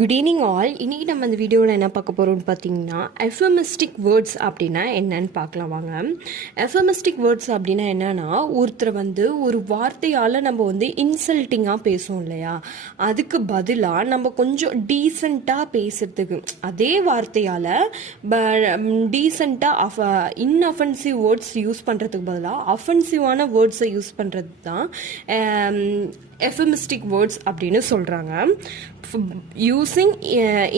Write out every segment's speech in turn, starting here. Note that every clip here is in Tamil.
Good evening all. இன்றைக்கி நம்ம இந்த வீடியோவில் என்ன பார்க்க போகிறோம்னு பார்த்தீங்கன்னா எஃபமிஸ்டிக் வேர்ட்ஸ் அப்படின்னா என்னன்னு பார்க்கலாம் வாங்க. எஃபமிஸ்டிக் வேர்ட்ஸ் அப்படின்னா என்னன்னா ஒருத்தரை ஒரு வார்த்தையால் நம்ம இன்சல்ட்டிங்காக பேசுவோம் இல்லையா, அதுக்கு பதிலாக நம்ம கொஞ்சம் டீசெண்டாக பேசுறதுக்கு அதே வார்த்தையால் டீசெண்டாக இன்அஃபென்சிவ் வேர்ட்ஸ் யூஸ் பண்ணுறதுக்கு பதிலாக அஃபென்சிவான வேர்ட்ஸை யூஸ் பண்ணுறது தான் எஃபமிஸ்டிக் வேர்ட்ஸ் அப்படின்னு சொல்கிறாங்க. Using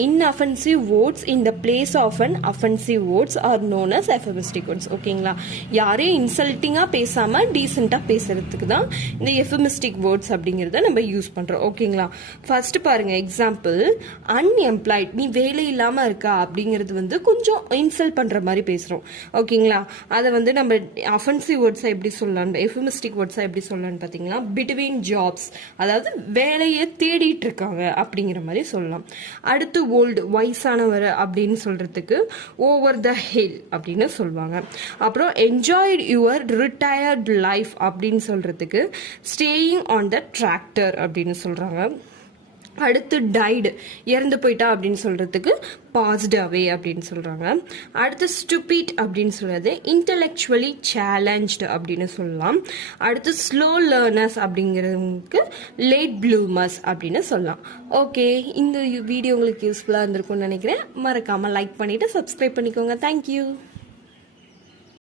inoffensive words in the place of an offensive words are known as euphemistic words. ஓகேங்களா, யாரையும் இன்சல்ட்டிங்காக பேசாமல் டீசெண்டாக பேசுறதுக்கு தான் இந்த எஃபமிஸ்டிக் வேர்ட்ஸ் அப்படிங்கிறத நம்ம யூஸ் பண்ணுறோம். ஓகேங்களா, ஃபர்ஸ்ட் பாருங்க எக்ஸாம்பிள். அன்எம்ப்ளாய்ட், நீ வேலை இல்லாமல் இருக்கா அப்படிங்கிறது கொஞ்சம் இன்சல்ட் பண்ணுற மாதிரி பேசுகிறோம். ஓகேங்களா, அதை நம்ம அஃபென்சிவ் வேர்ட்ஸை எப்படி சொல்லலாம், எஃபமிஸ்டிக் வேர்ட்ஸை எப்படி சொல்லலாம்னு பார்த்தீங்கன்னா பிட்வீன் ஜாப்ஸ், அதாவது வேலையை தேடிட்டு இருக்காங்க அப்படிங்கிற மாதிரி சொல்லலாம். அடுத்து ஓல்டு, வயசானவர் அப்படின்னு சொல்றதுக்கு ஓவர் த ஹில் அப்படின்னு சொல்லுவாங்க. அப்புறம் என்ஜாய்ட் யுவர் ரிட்டையர்ட் லைஃப் அப்படின்னு சொல்றதுக்கு ஸ்டேயிங் ஆன் த டிராக்டர் அப்படின்னு சொல்றாங்க. அடுத்து டைடு, இறந்து போயிட்டா அப்படின்னு சொல்றதுக்கு பாஸ்ட் அவே அப்படின்னு சொல்றாங்க. அடுத்து ஸ்டூபிட் அப்படின்னு சொல்றது இன்டெலெக்சுவலி சேலஞ்ச்டு அப்படின்னு சொல்லலாம். அடுத்து ஸ்லோ லேர்னர்ஸ் அப்படிங்கிறதுக்கு லேட் ப்ளூமர்ஸ் அப்படின்னு சொல்லலாம். ஓகே, இந்த வீடியோ உங்களுக்கு யூஸ்ஃபுல்லாக இருந்திருக்கும்னு நினைக்கிறேன். மறக்காம லைக் பண்ணிட்டு சப்ஸ்கிரைப் பண்ணிக்கோங்க. தேங்க்யூ.